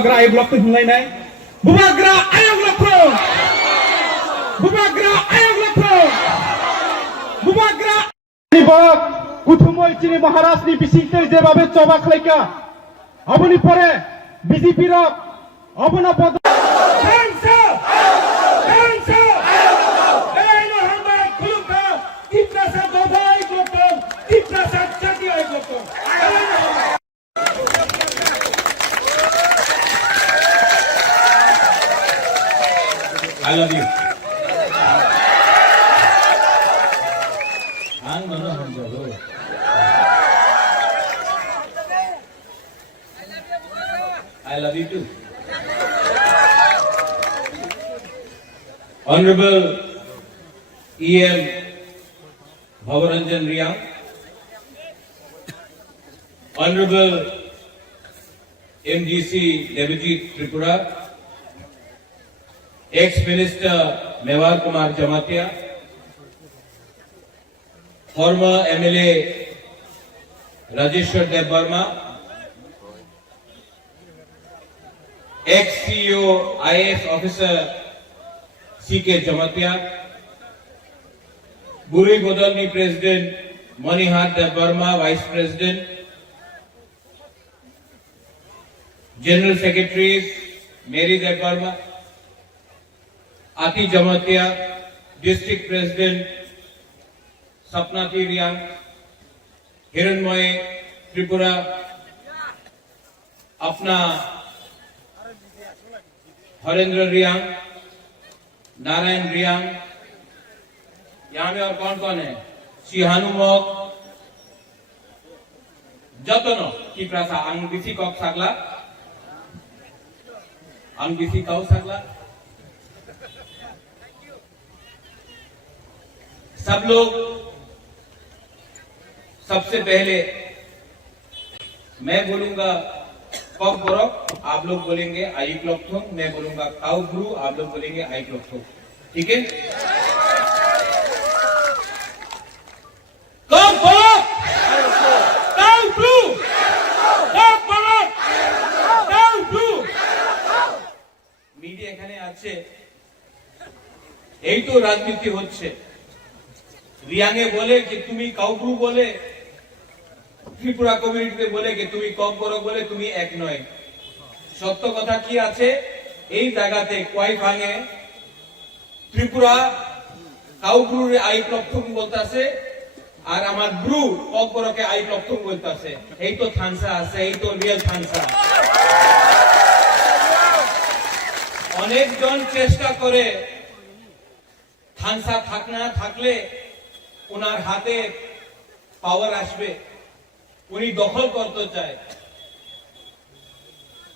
बुबाग्रा आयोग लक्ष्य हुनलायनाय बुबाग्रा आयोग लक्ष्य बुबाग्रा आयोग लक्ष्य बुबाग्रा निबक उथुमय चिनि महाराजनि बिसिंथै जेबाबे चबा खलायका अबनि परे बीजेपी र अबना पद I love you. I love you too. Honorable E.M. Bhavaranjan Riyang, Honorable MGC Deputy Tripura, ex-minister Mewar Kumar Jamatia, former MLA Rajeshwar Dev Verma, ex-CEO IAS officer C.K. Jamatia, Buri Bodolni President Manihar Dev Verma, Vice President, General Secretaries Mary Dev Verma, Ati Jamatia, District President Sapnati Riyang, Hiranmoy Tripura, अपना हरेंद्र रियांग, नारायण रियांग, यहाँ में और कौन कौन है? सिहानुमोक, जतनो की Prasa अंगदिसी cock सागला, अंगदिसी कौ सागला, सब लोग सबसे पहले मैं बोलूंगा कॉक बोरक, आप लोग बोलेंगे आई क्लॉक थोंग, मैं बोलूंगा काउ ब्रू, आप लोग बोलेंगे आई क्लॉक थोंग, ठीक है? कॉक बोरक, काउ ब्रू, कॉक बोरक, काउ ब्रू। मीडिया এখানে আছে, এই তো রাজনীতি হচ্ছে। রিয়াংয়ে বলে कि তুমি কাউব্রু বলে, ত্রিপুরা কমিউনিটিতে বলে कि তুমি কক বরক বলে, তুমি এক নয়। সত্য কথা কি আছে? এই জায়গাতে কয় ভাঙে ত্রিপুরা কাউব্রুরে আই প্লথুম বলতাছে আর আমার ব্রু কক বরকে আই প্লথুম বলতাছে। এই তো থানসা আছে, এই তো রিয়েল থানসা। অনেকজন চেষ্টা করে থানসা থাকনা থাকলে ওনার হাতে পাওয়ার আসবে, উনি দখল করতে চায়।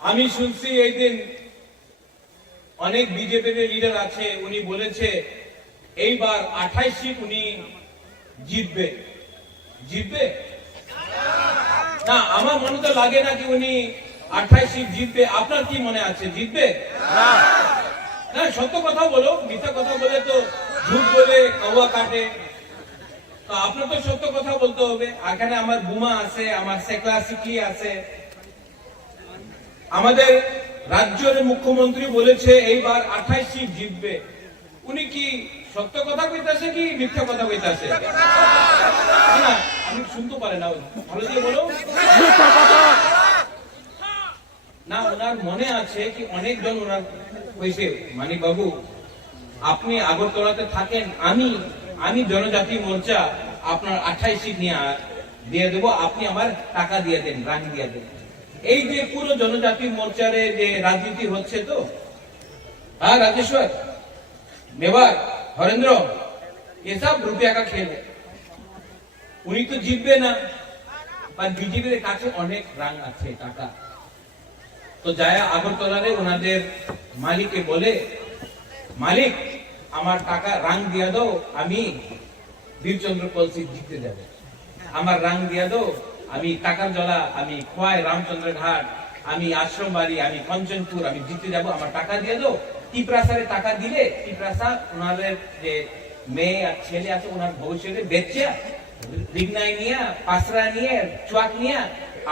আমি শুনছি এই দিন অনেক বিজেপির লিডার আছে, উনি বলেছে এইবার 28 সিট উনি জিতবে। জিতবে না, আমার মনে তো লাগে না কি উনি 28 সিট জিতবে। আপনার কি মনে আছে জিতবে? না, সত্য কথা বলো, মিথ্যা কথা বলে তো ঝুট বলে কৌয়া কাটে। তো আপনার তো সত্য কথা বলতে হবে। এখানে আমার বুমা আছে, আমার সেকলা সিকলি আছে। আমাদের রাজ্যের মুখ্যমন্ত্রী বলেছে এইবার 28 সিট জিতবে। উনি কি সত্য কথা কইতাছে কি মিথ্যা কথা কইতাছে? না, আমি শুনতে পারে না, ভালো দিয়ে বলো না। ওনার মনে আছে কি অনেকজন ওনার কইছে মানিক বাবু আপনি আগরতলাতে থাকেন, আমি জনজাতি মোর্চা আপনার 28 সিট নিয়ে দিয়ে দেবো, আপনি আমার টাকা দিয়ে দেন, রাং দিয়ে দেন। এই যে পুরো জনজাতি মোর্চারে যে রাজনীতি হচ্ছে, তো হ্যাঁ রাজেশ্বর, মেবার, হরেন্দ্র, এসব রুপিয়া কা খেল। উনি তো জিতবে না, আর বিজেপির কাছে অনেক রাং আছে, টাকা। তো যায় আগরতলারে ওনাদের মালিককে বলে, মালিক আমার টাকা রাং দিয়া দাও, আমি বীরচন্দ্র কলসি জিততে যাব। আমার রাং দিয়া দাও, আমি টাকার জলা, আমি খোয়াই রামচন্দ্র ঘাট, আমি আশ্রম বাড়ি, আমি কঞ্চনপুর, আমি জিততে যাব, আমার টাকা দিয়ে দাও। টিপ্রাসারে টাকা দিলে টিপ্রাসা ওনাদের যে মেয়ে আর ছেলে আছে ওনার ভবিষ্যতে বেচে রিগনাই নিয়ে, পাসরা নিয়ে, চুয়াক নিয়ে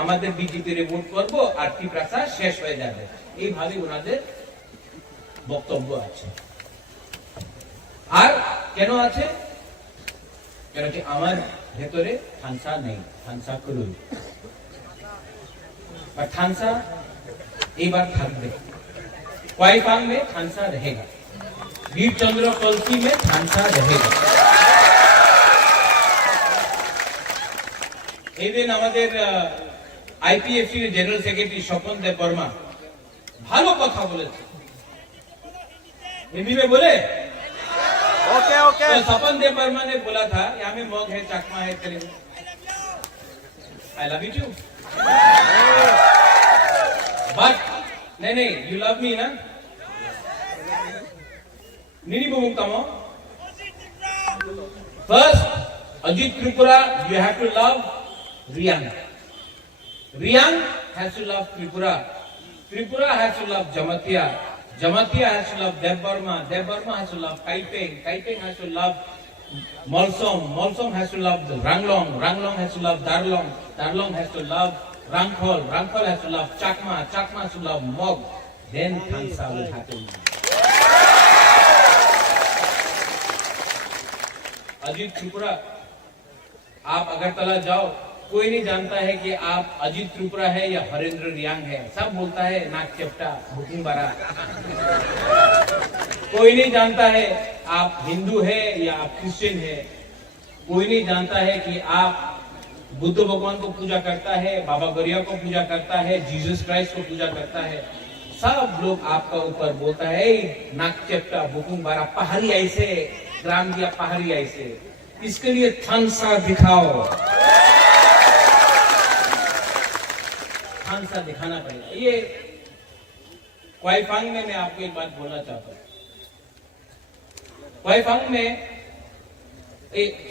আমাদের বিজেপির ভোট করব আর ত্রিপ্রাসা শেষ হয়ে যাবে, এইভাবে ওনাদের বক্তব্য আছে। আর কেন আছে? কেন কি আমার ভেতরে থানসা নেই, থানসা করুন, বা থানসা এবার থাকবে। क्वाईफांग में थानसा रहेगा, वीर चंद्र कल्सी में थानसा रहेगा। এই দিন আমাদের আইপিএফসি জেনারেল সেক্রেটারি স্বপন দেব বর্মা ভালো কথা বলেছে, हिंदी में बोले ओके ओके तो स्वपन देव वर्मा ने बोला था यहाँ में मग है, चकमा है, Telugu, I love you too, but नहीं यू लव मी ना, Nini Bumukamo. First, Ajit Tripura, you have to love Riyang. Riyang has to love Tripura. Tripura has to love Jamatia. Jamatia has to love Dev Burma. Dev Burma has to love Kaipeng. Kaipeng has to love Molsom. Molsom has to love Ranglong. Ranglong has to love Darlong. Darlong has to love Rangkhol. Rangkhol has to love Chakma. Chakma has to love Mog. Then Khansa will happen. Ajit Tripura, आप अगरतला जाओ, कोई नहीं जानता है कि आप अजीत त्रिपुरा है या हरेंद्र रियांग है, सब बोलता है नाक चेप्टा बुकिंग बारा। कोई नहीं जानता है आप हिंदू है या आप क्रिश्चियन है, कोई नहीं जानता है कि आप बुद्ध भगवान को पूजा करता है, बाबा गरिया को पूजा करता है, जीसस क्राइस्ट को पूजा करता है। सब लोग आपका ऊपर बोलता है नाक चेप्टा बुकिंग बारा, पहाड़ी ऐसे ग्राम दिया, पहाड़ी ऐसे, इसके लिए थानसा दिखाओ, थानसा दिखाना पड़ेगा। ये क्वाईफांग में मैं आपको एक बात बोलना चाहता हूं। क्वाईफांग में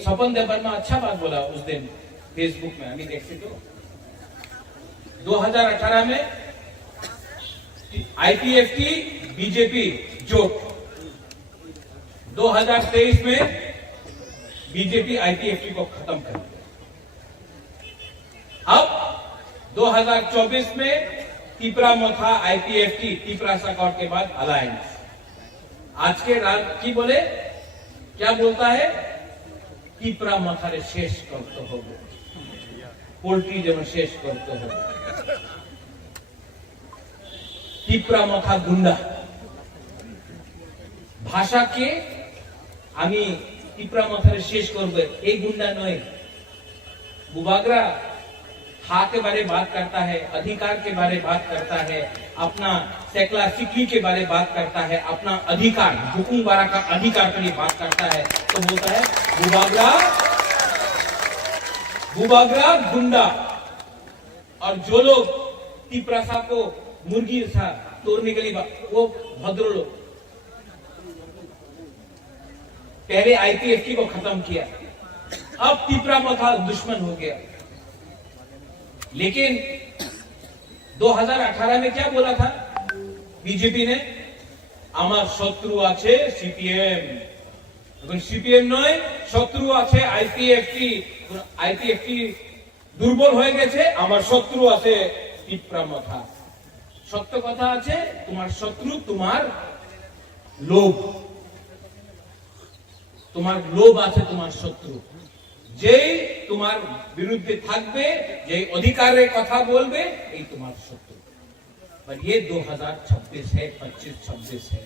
स्वपन देव वर्मा अच्छा बात बोला उस दिन फेसबुक में, अभी देख सकते हो। 2018 में आईपीएफटी बीजेपी जोट, 2023 में बीजेपी आईपीएफटी को खत्म कर दिया। अब 2024 में तिपरा मोथा आईपीएफटी तिपरासा कॉर्ड के बाद अलायंस। आज के रात की बोले क्या बोलता है? तिपरा मोथारे शेष करते हो, पोल्ट्री जब शेष करते हो, तिपरा मोथा गुंडा ভাষাকে আমি টিপরা মাথারে শেষ করব, এই गुंडा नय। बुबागरा हा के बारे बात करता है, अधिकार के बारे बात करता है, अपना सेकला सिकली के बारे बात करता है, अपना अधिकार हुकुम बारा का अधिकार के लिए बात करता है, तो बोलता है बुबागरा गुंडा। और जो लोग टिपरासा को मुर्गी था तोड़ने के लिए वो भद्र लोग, पहले आईपीएफटी को खत्म किया, अब तिपरा मथा दुश्मन हो गया। लेकिन 2018 में क्या बोला था बीजेपी ने? আমার শত্রু আছে সিপিএম, এখন সিপিএম নয়, শত্রু আছে আইপিএফটি। আইপিএফটি দুর্বল হয়ে গেছে, আমার শত্রু আছে তিপরা মথা। সত্য কথা আছে, তোমার শত্রু তোমার লোভ, তোমার লোভ আছে তোমার শত্রু। যেই তোমার বিরুদ্ধে থাকবে, যেই অধিকারের কথা বলবে, এই তোমার শত্রু। पर ये 2026 है, 25-26 है।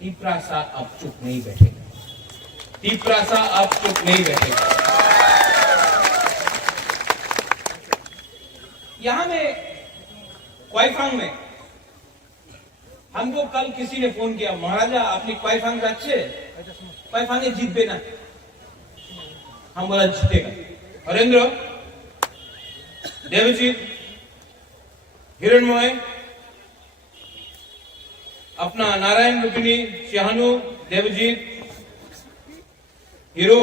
तिपरासा अब चुप नहीं बैठेगा, तिपरासा अब चुप नहीं बैठेगा। यहां में क्वाईफांग में हमको कल किसी ने फोन किया, महाराजा अपनी क्वाईफांग যাচ্ছে, क्वाईफांगे जीतबे ना। हम बोला जीतेगा। हरेंद्र, देवजीत, हिरणमय, अपना नारायण रुक्मिणी, शाहनु, देवजीत, हीरो,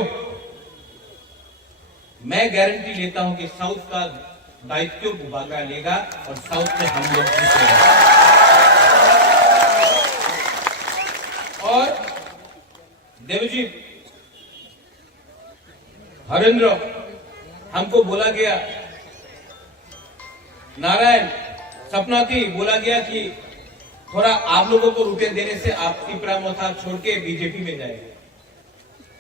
मैं गारंटी लेता हूं कि साउथ का दायित्व बुबागरा लेगा और साउथ में हम लोग जीतेंगे। और देवजीत, हरेंद्र, हमको बोला गया नारायण सपना थी, बोला गया कि थोड़ा आप लोगों को रुपए देने से आप टिपरा मोथा छोड़ के बीजेपी में जाएंगे।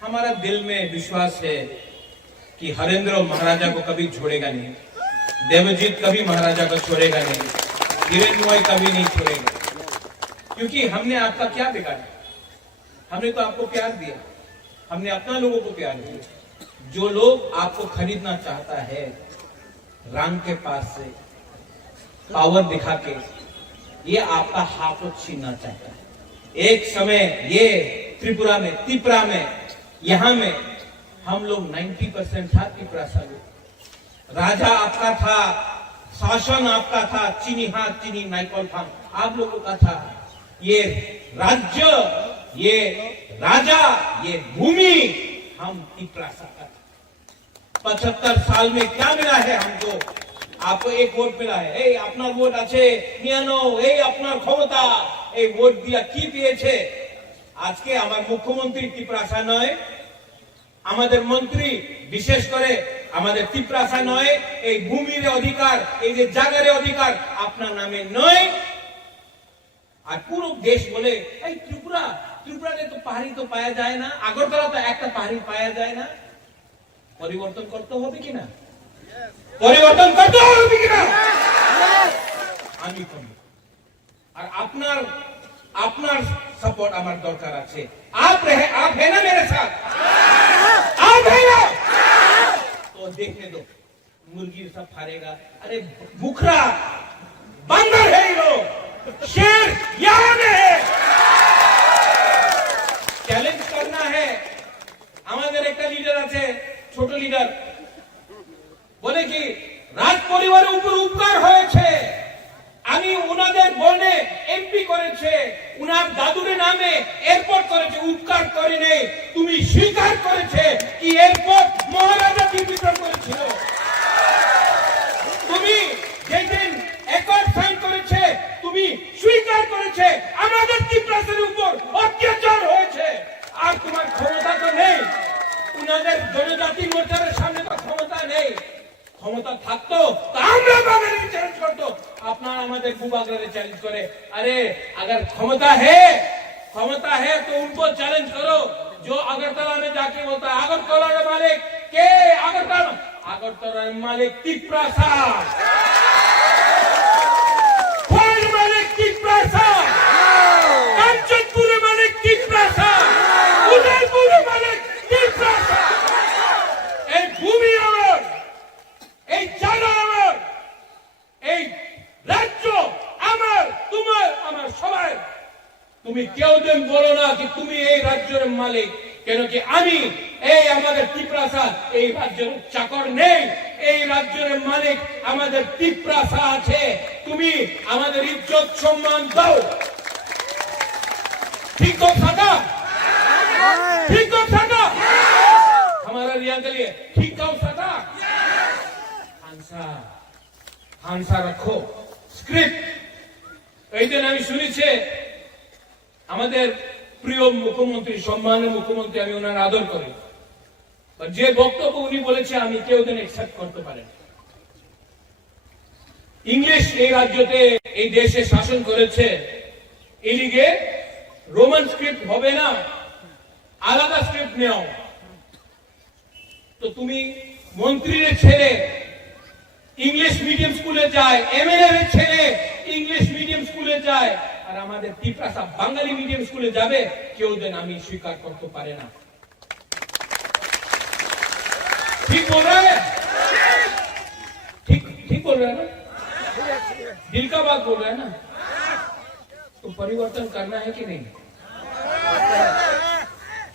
हमारा दिल में विश्वास है कि हरेंद्र महाराजा को कभी छोड़ेगा नहीं, देवजीत कभी महाराजा को छोड़ेगा नहीं, हिरेन मोई कभी नहीं छोड़ेगा। क्योंकि हमने आपका क्या बिगाड़ा? हमने तो आपको प्यार दिया, हमने अपना लोगों को प्यार दिया। जो लोग आपको खरीदना चाहता है रंग के पास से पावर दिखा के, ये आपका हाथ छीनना चाहता है। एक समय ये त्रिपुरा में यहां में हम लोग 90% था त्रिपुरा सा लोग। राजा आपका था, शासन आपका था, चीनी हाथ चीनी नाइकल था, आप लोगों का था। ये राज्य, ये राजा, ये भूमि हम त्रिपुरा सा का। 75 साल में क्या मिला है हमको? आपको एक वोट मिला है, এই আপনার ভোট আছে নিয়ানো, এই আপনার ক্ষমতা, এই ভোট দিয়া কি পেয়েছে? আজকে আমার মুখ্যমন্ত্রী ত্রিপুরাসা নয়, আমাদের মন্ত্রী বিশেষ করে আমাদের ত্রিপুরাসা নয়, এই ভূমির অধিকার, এই যে জায়গার অধিকার আপনার নামে নয়। আর পুরো দেশ বলে এই ত্রিপুরাতে তো পাহাড়ি তো পাওয়া যায় না, আগরতলা তো একটা পাহাড়ি পাওয়া যায় না। পরিবর্তন করতে হবে কিনা? পরিবর্তন করতে হবে কিনা? আমি করব। আর আপনার সাপোর্ট আমার দরকার আছে। आप है ना मेरे साथ? आप है ना? तो देखने दो, मुर्गी सब फाड़ेगा। अरे बुखरा बंदर है ये लोग, शेर यहाँ में है। চ্যালেঞ্জ करना है। আমাদের একটা লিডার আছে, ছোট লিডার, বলে কি রাজ পরিবারের উপর উপকার হয়েছে, আমি ওনাদের বনে এমপি করেছে, উনার দাদুর নামে এয়ারপোর্ট করেছে, উপকার করে নেই। তুমি স্বীকার করেছে কি এয়ারপোর্ট মহারাজা বিতরণ করেছিল? তুমি যেদিন একর সাইন করেছে, তুমি স্বীকার করেছে আমাদের ত্রিপুরাসের উপর অত্যাচার হয়েছে। আর তোমার ক্ষমতা তো নেই, উনাদের জনজাতি মোর্চার সামনে তো ক্ষমতা নেই। ক্ষমতা থাকতো তো আমরা বাঙালি চ্যালেঞ্জ করতো, আপনার আমাদের ভূভাগরে চ্যালেঞ্জ করে। अरे अगर क्षमता है तो उनको चैलेंज करो। जो अगरतला में जाके बोलता है अगरतला का मालिक के, अगरतला मालिक त्रिपुरासा, मालिक त्रिपुरासा, कांचनपुर मालिक त्रिपुरासा, उदयपुर मालिक त्रिपुरासा। এই ভূমি আমার, এই জায়গা আমার, এই রাজ্য আমার, তোমার আমার সবাই। তুমি কেউ দিন বলো না কি তুমি এই রাজ্যের মালিক, কেন কি আমি এই আমাদের ত্রিপুরাসা এই রাজ্যের চাকর নেই, এই রাজ্যের মালিক আমাদের ত্রিপুরাসা আছে। তুমি আমাদের ইজ্জত সম্মান দাও। ঠিক তো থাকা, ঠিক তো থাকা हमारा रिया के लिए ठीक का सका। হানসা রাখো স্ক্রিপ্ট। এই দিন আমি শুনেছি আমাদের প্রিয় মুখ্যমন্ত্রী, সম্মানীয় মুখ্যমন্ত্রী, আমি ওনার আদর করি, যে বক্তব্য উনি বলেছে আমি কেউ দিন একসেপ্ট করতে পারেন। ইংলিশ এই রাজ্যতে এই দেশে শাসন করেছে, এই লিগে রোমান স্ক্রিপ্ট হবে না, আলাদা স্ক্রিপ্ট নেও। তো তুমি মন্ত্রীর ছেলে ইংলিশ মিডিয়াম স্কুলে যায়, এমএলএ এর ছেলে ইংলিশ মিডিয়াম স্কুলে যায়, আর আমাদের ত্রিপুরাসা বাঙালি মিডিয়াম স্কুলে যাবে, কেউ যেন আমি স্বীকার করতে পারে না। ঠিক বল रहा है? ठीक बोल रहा है ना? दिल का बात बोल रहा है ना? तो परिवर्तन करना है कि नहीं?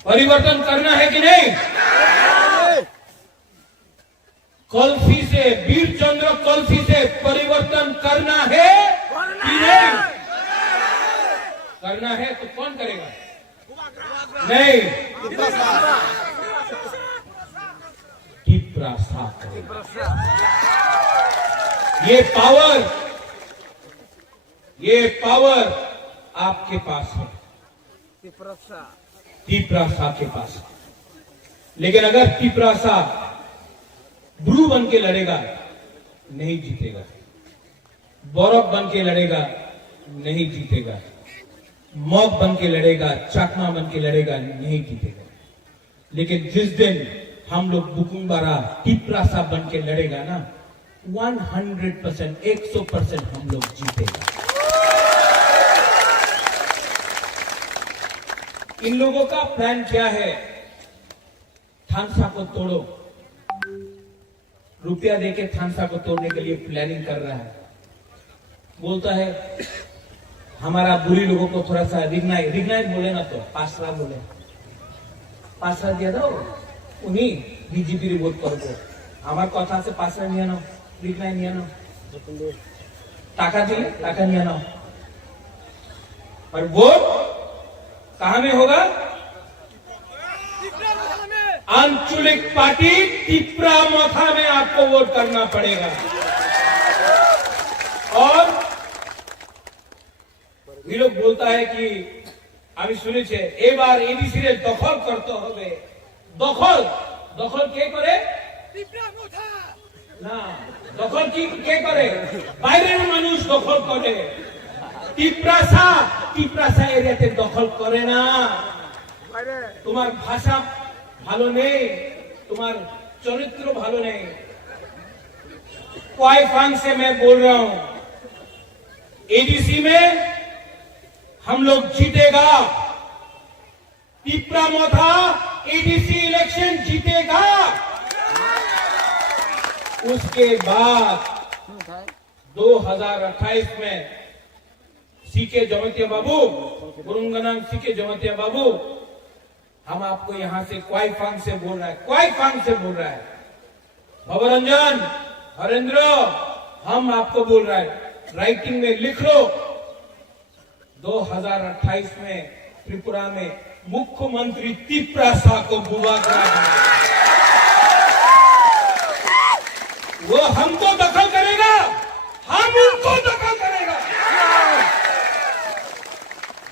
परिवर्तन करना है कि नहीं? कल्फी से, वीर चंद्र कल्फी से परिवर्तन करना है कि नहीं? करना है तो कौन करेगा? नहीं, त्रिपुरासा करेगा। ये पावर आपके पास है, त्रिपुरासा के पास है। लेकिन अगर त्रिपुरासा ब्रू बन के लड़ेगा, नहीं जीतेगा। बौरव बन के लड़ेगा, नहीं जीतेगा। मौत बन के लड़ेगा, चकमा बन के लड़ेगा, नहीं जीतेगा। लेकिन जिस दिन हम लोग बुकुम्बारा टिपरासा बन के लड़ेगा ना, 100%, 100% हम लोग जीतेगा। इन लोगों का प्लान क्या है? थानसा को तोड़ो, रुपया देके थानसा को तोड़ने के लिए प्लानिंग कर रहा है। बोलता है हमारा बुरी लोगों को थोड़ा सा रिग्नाइट बोले ना, तो पासरा बोले, पासरा दिया दो उन्हीं बीजेपी रे वोट करबो। আমার কথা আছে পাসরা নিয়ে নাও, রিগনাই নিয়ে নাও, টাকা দিলে টাকা নিয়ে নাও, और वोट कहां में होगा? आंचलिक पार्टी टिपरा मथा में आपको वोट करना पड़ेगा। और ये लोग बोलता है कि আমি শুনেছি এবার এডিসি রে দখল করতে হবে। দখল দখল কে করে? না, দখল কি কে করে? বাইরের মানুষ দখল করে। টিপরাসা এরিয়াতে দখল করে না। তোমার ভাষা ভালো নেই, তোমার চরিত্র ভালো নেই। क्वाइफांग से मैं बोल रहा हूं, एडीसी में हम लोग जीतेगा। टिपरा मोथा एडीसी इलेक्शन जीतेगा। उसके बाद 2028 में सीके जमतिया बाबू, गुरुंगनाम सीके जमतिया बाबू, हम आपको यहां से क्वाइफांग से बोल रहा है, क्वाइफांग से बोल रहा है। भवरंजन, हरेंद्र, हम आपको बोल रहा है, राइटिंग में लिख लो, 2028 में त्रिपुरा में मुख्यमंत्री टिपरासा को बुबागरा, वो हमको दखल करेगा, हम उनको दखल करेगा।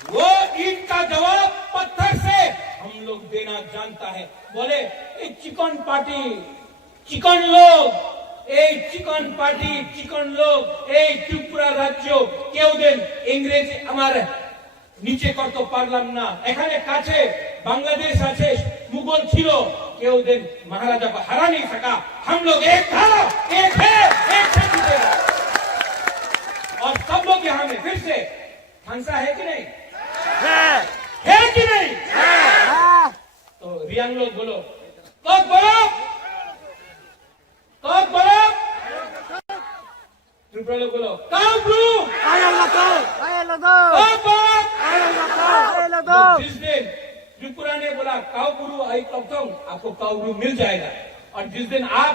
वो ईट का जवाब पत्थर से हम लोग देना जानता है। बोले ये चिकन पार्टी, चिकन लोग, এই চিকন পার্টি, চিকন লোক, এই ত্রিপুরা রাজ্য কেউ দিন ইংরেজ আমার নিচে করতে পারলাম না। এখানে কাছে বাংলাদেশ আছে, মুঘল ছিল, কেউ দিন महाराजा को हरा नहीं सका। हम लोग एक था, एक है, एक से जीतेगा। और सब लोग यहाँ में फिर से हंसा है कि नहीं? है कि नहीं? तो रियांग लोग बोलो, तो बोलो, तो बोलो, त्रिपुरा लोग बोलो, काउब्रू, जिस दिन त्रिपुरा ने बोला काउब्रू आई कब्ताऊ, आपको काउब्रू मिल जाएगा। और जिस दिन आप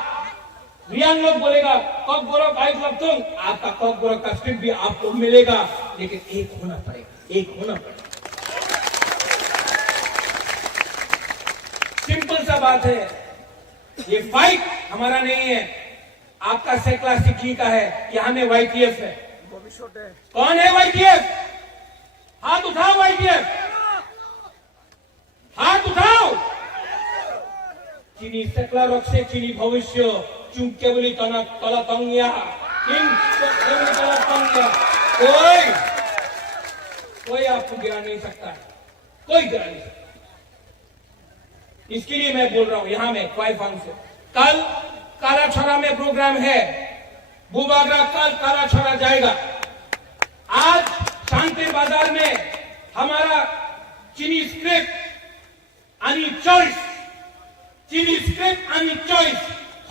रियांग लोग बोलेगा कब्बोरो आई कब्ताऊ, आपका कब्बोरो का स्ट्रिप भी आपको मिलेगा। लेकिन एक होना पड़ेगा, एक होना पड़ेगा। सिंपल सा बात है, ये फाइट हमारा नहीं है, आपका सेक्ला सिकली का है। यहाँ में वाईटीएफ है। कौन है वाईटीएफ? हाथ उठाओ वाईटीएफ, हाथ उठाओ। चीनी सेक्ला रख से चीनी भविष्य चुंके बोली तना तला तंगिया, कोई आपको गिरा नहीं सकता, कोई गिरा नहीं सकता। इसके लिए मैं बोल रहा हूं यहां में क्वाइफांग से, कल कालाछड़ा में प्रोग्राम है, बुबागरा कल कालाछड़ा जाएगा। आज शांति बाजार में हमारा चीनी स्क्रिप्ट आणि चॉइस, चीनी स्क्रिप्ट आणि चॉइस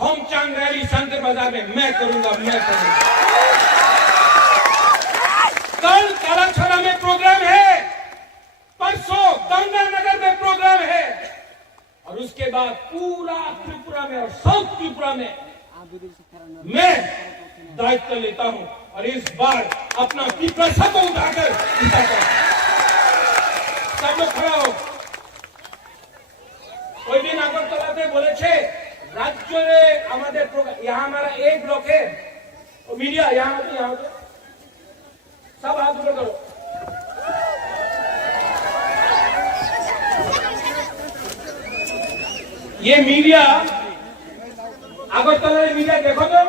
होम चांग रैली शांति बाजार में मैं करूंगा, मैं करूंगा। कल कालाछड़ा में प्रोग्राम है, परसों गंगानगर में प्रोग्राम है, और उसके बाद पूरा त्रिपुरा में और साउथ त्रिपुरा में मैं दायित्व लेता हूं। और इस बार अपना टिपरासा को उठाकर सब लोग खड़ा हो। कोई दिन আগরতলাতে বলেছে রাজ্যে আমাদের यहाँ हमारा एक ब्लॉक है, मीडिया यहाँ सब हाथ ऊपर करो। ये मीडिया আগরতলার মিডিয়া দেখো তো,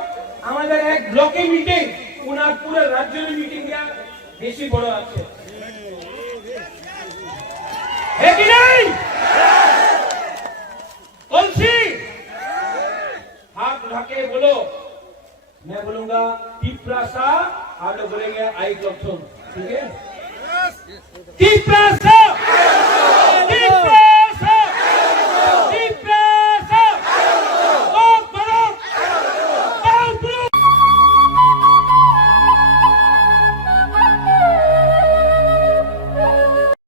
আমাদের এক ব্লকে মিটিং उनार पूरे राज्य में मीटिंग गया बेशी बड़ो আছে है कि नहीं तुलसी हाथ उठा के बोलो मैं बोलूंगा तीसरा सा आप लोग बोलेंगे आई क्लॉक्सन ठीक है तीसरा सा